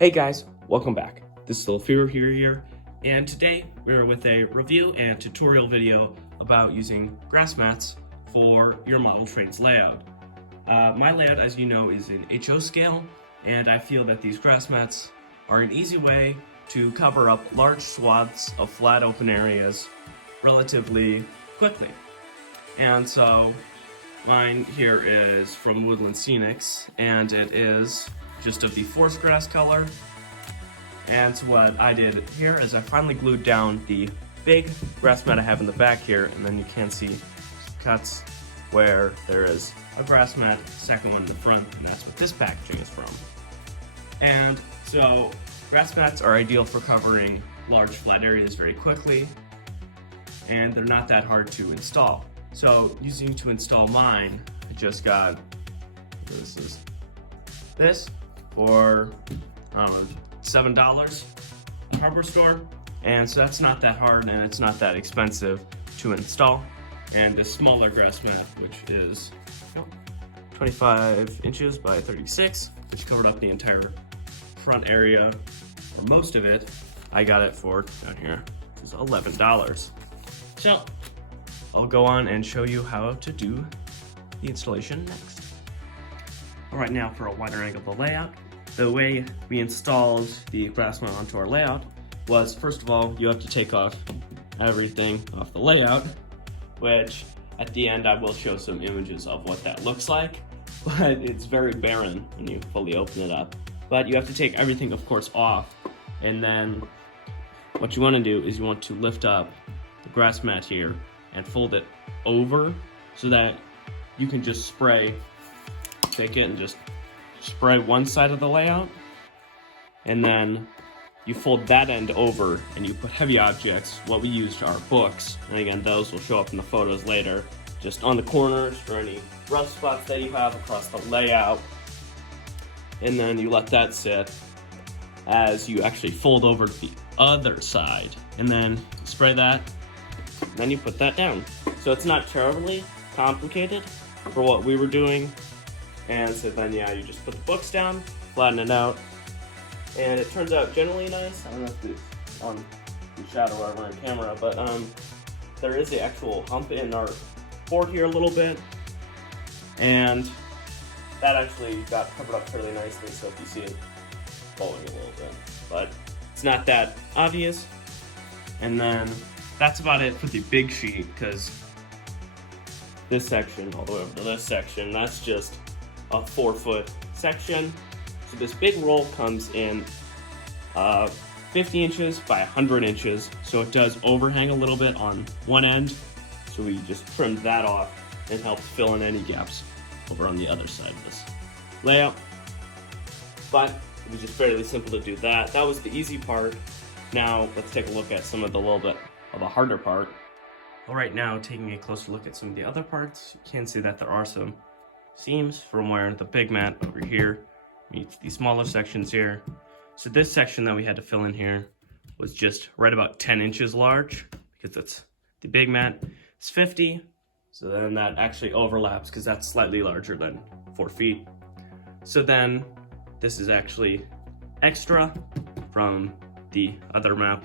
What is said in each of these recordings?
Hey guys, welcome back. This is Little Fever here, and today we're with a review and tutorial video about using grass mats for your model train's layout. My layout, as you know, is in HO scale, and I feel that these grass mats are an easy way to cover up large swaths of flat open areas relatively quickly. And so mine here is from Woodland Scenics, and it is just of the forest grass color. And so what I did here is I finally glued down the big grass mat I have in the back here, and then you can see cuts where there is a grass mat, second one in the front, and that's what this packaging is from. And so grass mats are ideal for covering large flat areas very quickly, and they're not that hard to install. So using to install mine, I just got this for I don't know, $7 at hardware store, and so that's not that hard and it's not that expensive to install. And a smaller grass mat, which is 25 inches by 36, which covered up the entire front area, or most of it. I got it for down here, which is $11. So I'll go on and show you how to do the installation next. All right, now for a wider angle of the layout. The way we installed the grass mat onto our layout was, first of all, you have to take off everything off the layout, which at the end I will show some images of what that looks like, but it's very barren when you fully open it up. But you have to take everything, of course, off, and then what you want to do is you want to lift up the grass mat here and fold it over so that you can just take it and just spray one side of the layout, and then you fold that end over and you put heavy objects. What we used are books, and again, those will show up in the photos later, just on the corners or any rough spots that you have across the layout. And then you let that sit as you actually fold over to the other side, and then spray that, and then you put that down. So it's not terribly complicated for what we were doing. And so then, yeah, you just put the books down, flatten it out, and it turns out generally nice. I don't know if it's on the shadow or on camera, but there is the actual hump in our board here a little bit, and that actually got covered up fairly nicely, so if you see it falling a little bit, but it's not that obvious. And then that's about it for the big sheet, because this section, all the way over to this section, that's just a 4-foot section. So this big roll comes in 50 inches by 100 inches. So it does overhang a little bit on one end. So we just trimmed that off and helped fill in any gaps over on the other side of this layout. But it was just fairly simple to do that. That was the easy part. Now let's take a look at some of the little bit of the harder part. All right, now taking a closer look at some of the other parts, you can see that there are some seams from where the big mat over here meets the smaller sections here. So this section that we had to fill in here was just right about 10 inches large, because it's the big mat is 50. So then that actually overlaps because that's slightly larger than 4 feet. So then this is actually extra from the other mat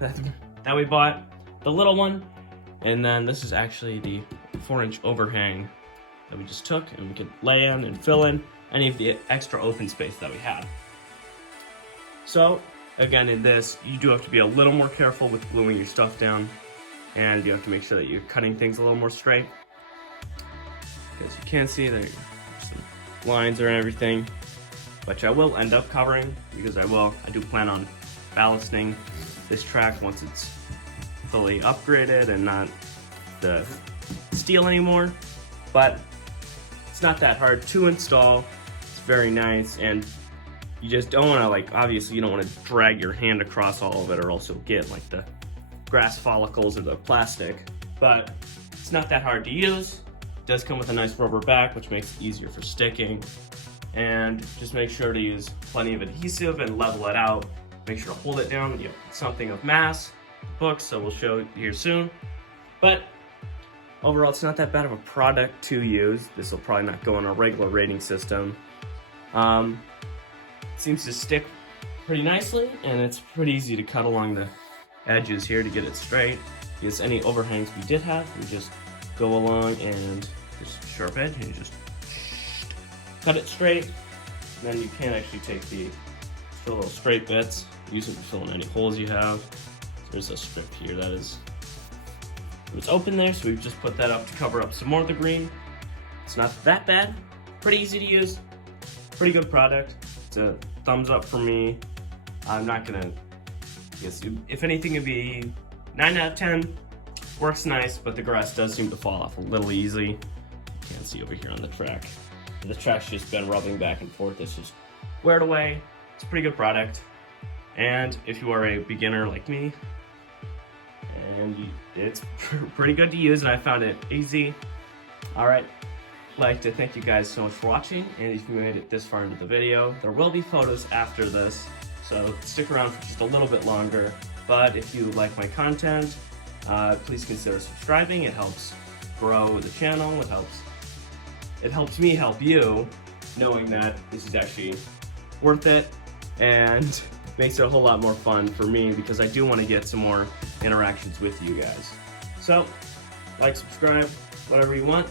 that we bought, the little one. And then this is actually the 4-inch overhang that we just took, and we could lay in and fill in any of the extra open space that we had. So again, in this, you do have to be a little more careful with gluing your stuff down, and you have to make sure that you're cutting things a little more straight. As you can see, there are some lines and everything, which I will end up covering, because I do plan on ballasting this track once it's fully upgraded and not the steel anymore. But it's not that hard to install. It's very nice, and you just don't want to, obviously you don't want to drag your hand across all of it, or else you'll get the grass follicles or the plastic. But it's not that hard to use. It does come with a nice rubber back, which makes it easier for sticking. And just make sure to use plenty of adhesive and level it out. Make sure to hold it down with something of mass, books, so we'll show you here soon. But overall, it's not that bad of a product to use. This will probably not go on a regular rating system. seems to stick pretty nicely, and it's pretty easy to cut along the edges here to get it straight. Because any overhangs we did have, we just go along and just sharp edge and just cut it straight. And then you can actually take the little straight bits, use it to fill in any holes you have. There's a strip here that is, it's open there, so we've just put that up to cover up some more of the green. It's not that bad, pretty easy to use, pretty good product. It's a thumbs up for me. I'm not gonna, if anything, it'd be 9 out of 10. Works nice, but the grass does seem to fall off a little easy. You can't see over here on the track. The track's just been rubbing back and forth. It's just wear it away. It's a pretty good product. And if you are a beginner like me, and it's pretty good to use, and I found it easy. All right, I'd like to thank you guys so much for watching, and if you made it this far into the video, there will be photos after this, so stick around for just a little bit longer. But if you like my content, please consider subscribing. It helps grow the channel. It helps me help you, knowing that this is actually worth it, and makes it a whole lot more fun for me because I do want to get some more interactions with you guys. So, like, subscribe, whatever you want,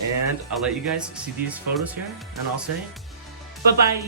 and I'll let you guys see these photos here, and I'll say bye-bye.